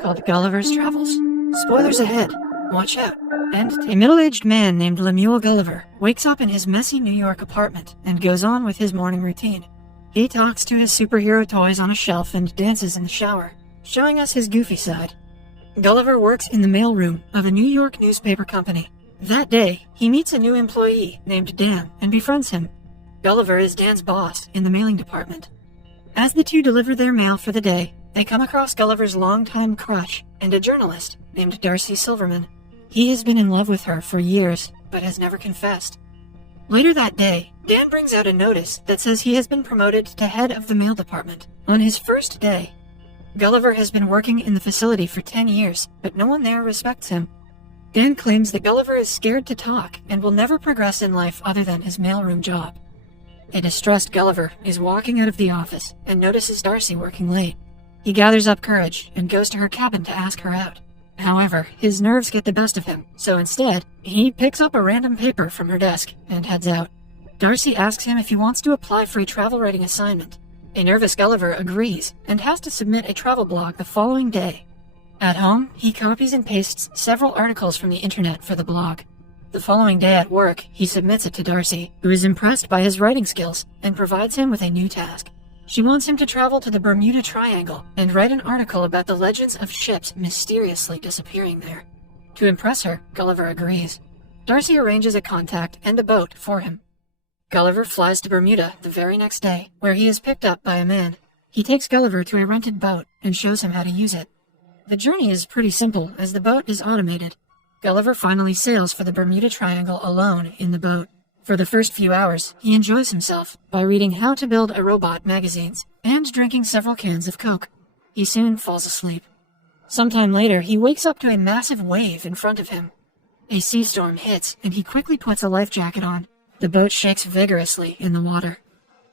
called Gulliver's Travels. Spoilers ahead, watch out. And a middle-aged man named Lemuel Gulliver wakes up in his messy New York apartment and goes on with his morning routine. He talks to his superhero toys on a shelf and dances in the shower, showing us his goofy side. Gulliver works in the mailroom of a New York newspaper company. That day, he meets a new employee named Dan and befriends him. Gulliver is Dan's boss in the mailing department. As the two deliver their mail for the day, they come across Gulliver's longtime crush and a journalist named Darcy Silverman. He has been in love with her for years, but has never confessed. Later that day, Dan brings out a notice that says he has been promoted to head of the mail department on his first day. Gulliver has been working in the facility for 10 years, but no one there respects him. Dan claims that Gulliver is scared to talk and will never progress in life other than his mailroom job. A distressed Gulliver is walking out of the office and notices Darcy working late. He gathers up courage and goes to her cabin to ask her out. However, his nerves get the best of him, so instead, he picks up a random paper from her desk and heads out. Darcy asks him if he wants to apply for a travel writing assignment. A nervous Gulliver agrees and has to submit a travel blog the following day. At home, he copies and pastes several articles from the internet for the blog. The following day at work, he submits it to Darcy, who is impressed by his writing skills and provides him with a new task. She wants him to travel to the Bermuda Triangle and write an article about the legends of ships mysteriously disappearing there. To impress her, Gulliver agrees. Darcy arranges a contact and a boat for him. Gulliver flies to Bermuda the very next day, where he is picked up by a man. He takes Gulliver to a rented boat and shows him how to use it. The journey is pretty simple, as the boat is automated. Gulliver finally sails for the Bermuda Triangle alone in the boat. For the first few hours, he enjoys himself by reading How to Build a Robot magazines and drinking several cans of Coke. He soon falls asleep. Sometime later, he wakes up to a massive wave in front of him. A sea storm hits, and he quickly puts a life jacket on. The boat shakes vigorously in the water.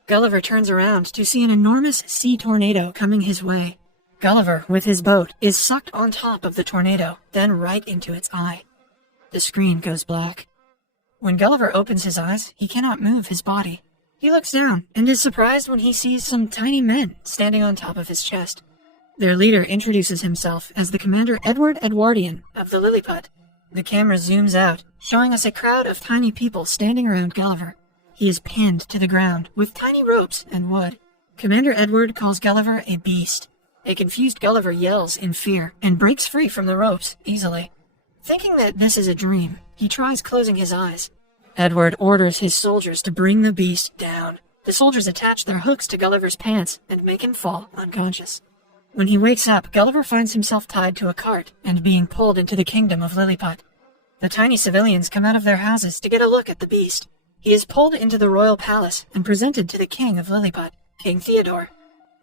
Gulliver turns around to see an enormous sea tornado coming his way. Gulliver, with his boat, is sucked on top of the tornado, then right into its eye. The screen goes black. When Gulliver opens his eyes, he cannot move his body. He looks down and is surprised when he sees some tiny men standing on top of his chest. Their leader introduces himself as the Commander Edward Edwardian of the Lilliput. The camera zooms out, showing us a crowd of tiny people standing around Gulliver. He is pinned to the ground with tiny ropes and wood. Commander Edward calls Gulliver a beast. A confused Gulliver yells in fear and breaks free from the ropes easily. Thinking that this is a dream, he tries closing his eyes. Edward orders his soldiers to bring the beast down. The soldiers attach their hooks to Gulliver's pants and make him fall unconscious. When he wakes up, Gulliver finds himself tied to a cart and being pulled into the kingdom of Lilliput. The tiny civilians come out of their houses to get a look at the beast. He is pulled into the royal palace and presented to the king of Lilliput, King Theodore.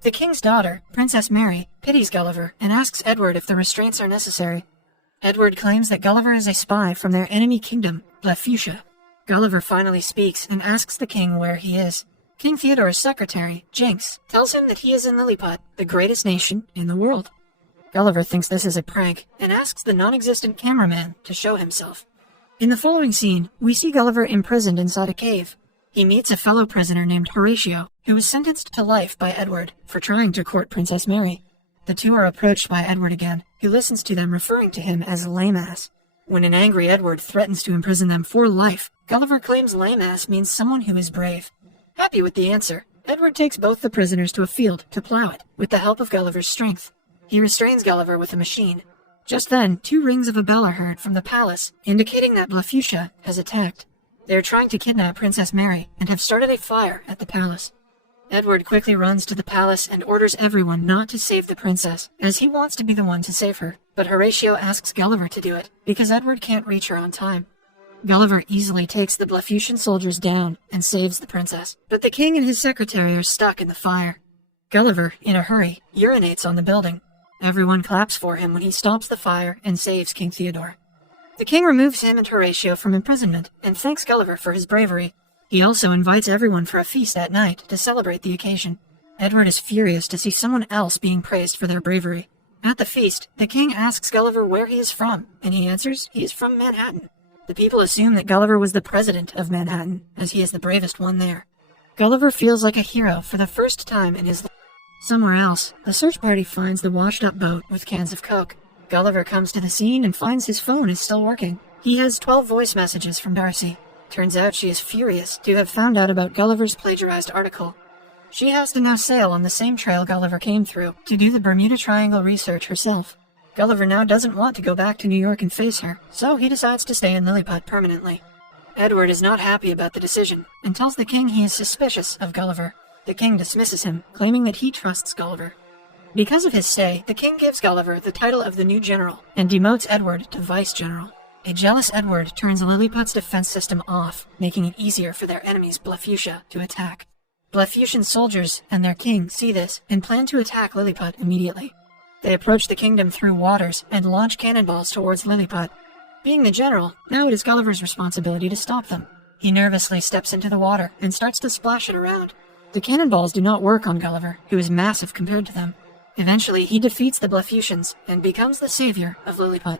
The king's daughter, Princess Mary, pities Gulliver and asks Edward if the restraints are necessary. Edward claims that Gulliver is a spy from their enemy kingdom, Blefuscia. Gulliver finally speaks and asks the king where he is. King Theodore's secretary, Jinx, tells him that he is in Lilliput, the greatest nation in the world. Gulliver thinks this is a prank and asks the non-existent cameraman to show himself. In the following scene, we see Gulliver imprisoned inside a cave. He meets a fellow prisoner named Horatio, who was sentenced to life by Edward for trying to court Princess Mary. The two are approached by Edward again, who listens to them referring to him as lame-ass. When an angry Edward threatens to imprison them for life, Gulliver claims lame-ass means someone who is brave. Happy with the answer, Edward takes both the prisoners to a field to plow it, with the help of Gulliver's strength. He restrains Gulliver with a machine. Just then, 2 rings of a bell are heard from the palace, indicating that Blefuscia has attacked. They are trying to kidnap Princess Mary and have started a fire at the palace. Edward quickly runs to the palace and orders everyone not to save the princess, as he wants to be the one to save her. But Horatio asks Gulliver to do it, because Edward can't reach her on time. Gulliver easily takes the Blefuscian soldiers down and saves the princess, but the king and his secretary are stuck in the fire. Gulliver, in a hurry, urinates on the building. Everyone claps for him when he stops the fire and saves King Theodore. The king removes him and Horatio from imprisonment and thanks Gulliver for his bravery. He also invites everyone for a feast at night to celebrate the occasion. Edward is furious to see someone else being praised for their bravery. At the feast, the king asks Gulliver where he is from, and he answers he is from Manhattan. The people assume that Gulliver was the president of Manhattan, as he is the bravest one there. Gulliver feels like a hero for the first time in his life. Somewhere else, the search party finds the washed-up boat with cans of Coke. Gulliver comes to the scene and finds his phone is still working. He has 12 voice messages from Darcy. Turns out she is furious to have found out about Gulliver's plagiarized article. She has to now sail on the same trail Gulliver came through to do the Bermuda Triangle research herself. Gulliver now doesn't want to go back to New York and face her, so he decides to stay in Lilliput permanently. Edward is not happy about the decision and tells the king he is suspicious of Gulliver. The king dismisses him, claiming that he trusts Gulliver. Because of his stay, the king gives Gulliver the title of the new general and demotes Edward to vice-general. A jealous Edward turns Lilliput's defense system off, making it easier for their enemies Blefuscia to attack. Blefuscian soldiers and their king see this and plan to attack Lilliput immediately. They approach the kingdom through waters and launch cannonballs towards Lilliput. Being the general, now it is Gulliver's responsibility to stop them. He nervously steps into the water and starts to splash it around. The cannonballs do not work on Gulliver, who is massive compared to them. Eventually, he defeats the Blefuscians and becomes the savior of Lilliput.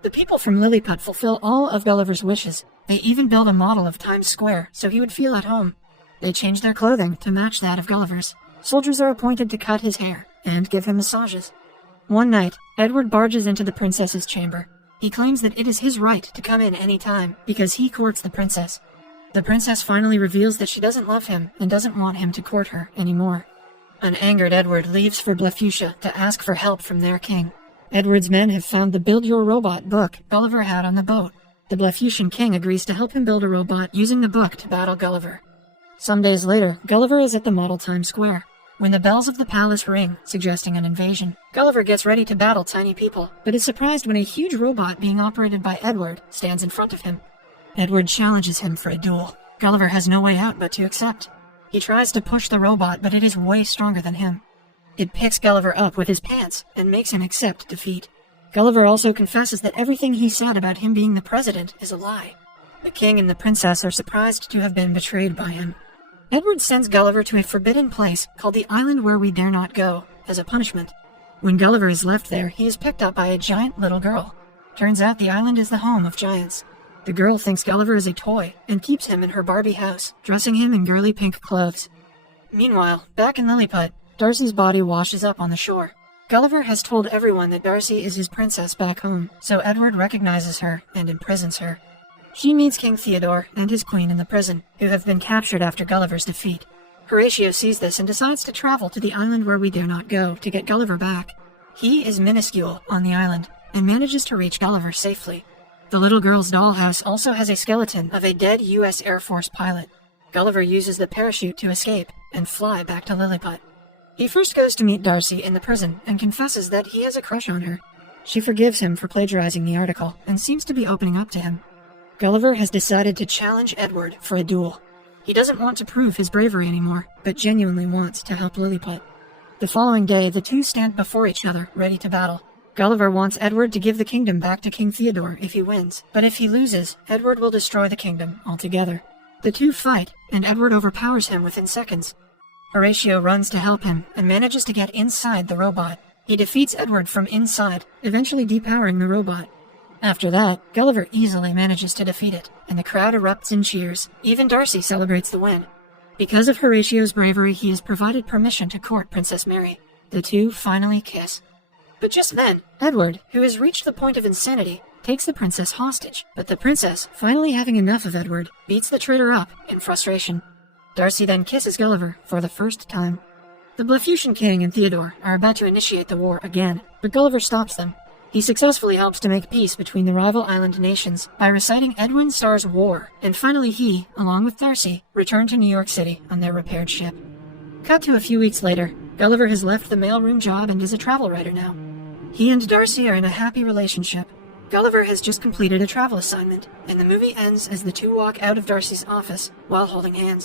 The people from Lilliput fulfill all of Gulliver's wishes. They even build a model of Times Square so he would feel at home. They change their clothing to match that of Gulliver's. Soldiers are appointed to cut his hair and give him massages. One night, Edward barges into the princess's chamber. He claims that it is his right to come in any time because he courts the princess. The princess finally reveals that she doesn't love him and doesn't want him to court her anymore. An angered Edward leaves for Blefuscia to ask for help from their king. Edward's men have found the Build Your Robot book Gulliver had on the boat. The Blefuscian king agrees to help him build a robot using the book to battle Gulliver. Some days later, Gulliver is at the model Times Square. When the bells of the palace ring, suggesting an invasion, Gulliver gets ready to battle tiny people, but is surprised when a huge robot being operated by Edward stands in front of him. Edward challenges him for a duel. Gulliver has no way out but to accept. He tries to push the robot, but it is way stronger than him. It picks Gulliver up with his pants and makes him accept defeat. Gulliver also confesses that everything he said about him being the president is a lie. The king and the princess are surprised to have been betrayed by him. Edward sends Gulliver to a forbidden place called the Island Where We Dare Not Go as a punishment. When Gulliver is left there, he is picked up by a giant little girl. Turns out the island is the home of giants. The girl thinks Gulliver is a toy and keeps him in her Barbie house, dressing him in girly pink clothes. Meanwhile, back in Lilliput, Darcy's body washes up on the shore. Gulliver has told everyone that Darcy is his princess back home, so Edward recognizes her and imprisons her. She meets King Theodore and his queen in the prison, who have been captured after Gulliver's defeat. Horatio sees this and decides to travel to the Island Where We Dare Not Go to get Gulliver back. He is minuscule on the island and manages to reach Gulliver safely. The little girl's dollhouse also has a skeleton of a dead U.S. Air Force pilot. Gulliver uses the parachute to escape and fly back to Lilliput. He first goes to meet Darcy in the prison and confesses that he has a crush on her. She forgives him for plagiarizing the article and seems to be opening up to him. Gulliver has decided to challenge Edward for a duel. He doesn't want to prove his bravery anymore, but genuinely wants to help Lilliput. The following day, the two stand before each other, ready to battle. Gulliver wants Edward to give the kingdom back to King Theodore if he wins, but if he loses, Edward will destroy the kingdom altogether. The two fight, and Edward overpowers him within seconds. Horatio runs to help him and manages to get inside the robot. He defeats Edward from inside, eventually depowering the robot. After that, Gulliver easily manages to defeat it, and the crowd erupts in cheers. Even Darcy celebrates the win. Because of Horatio's bravery, he is provided permission to court Princess Mary. The two finally kiss. But just then, Edward, who has reached the point of insanity, takes the princess hostage. But the princess, finally having enough of Edward, beats the traitor up in frustration. Darcy then kisses Gulliver for the first time. The Blefuscian king and Theodore are about to initiate the war again, but Gulliver stops them. He successfully helps to make peace between the rival island nations by reciting Edwin Starr's War, and finally he, along with Darcy, return to New York City on their repaired ship. Cut to a few weeks later, Gulliver has left the mailroom job and is a travel writer now. He and Darcy are in a happy relationship. Gulliver has just completed a travel assignment, and the movie ends as the two walk out of Darcy's office while holding hands.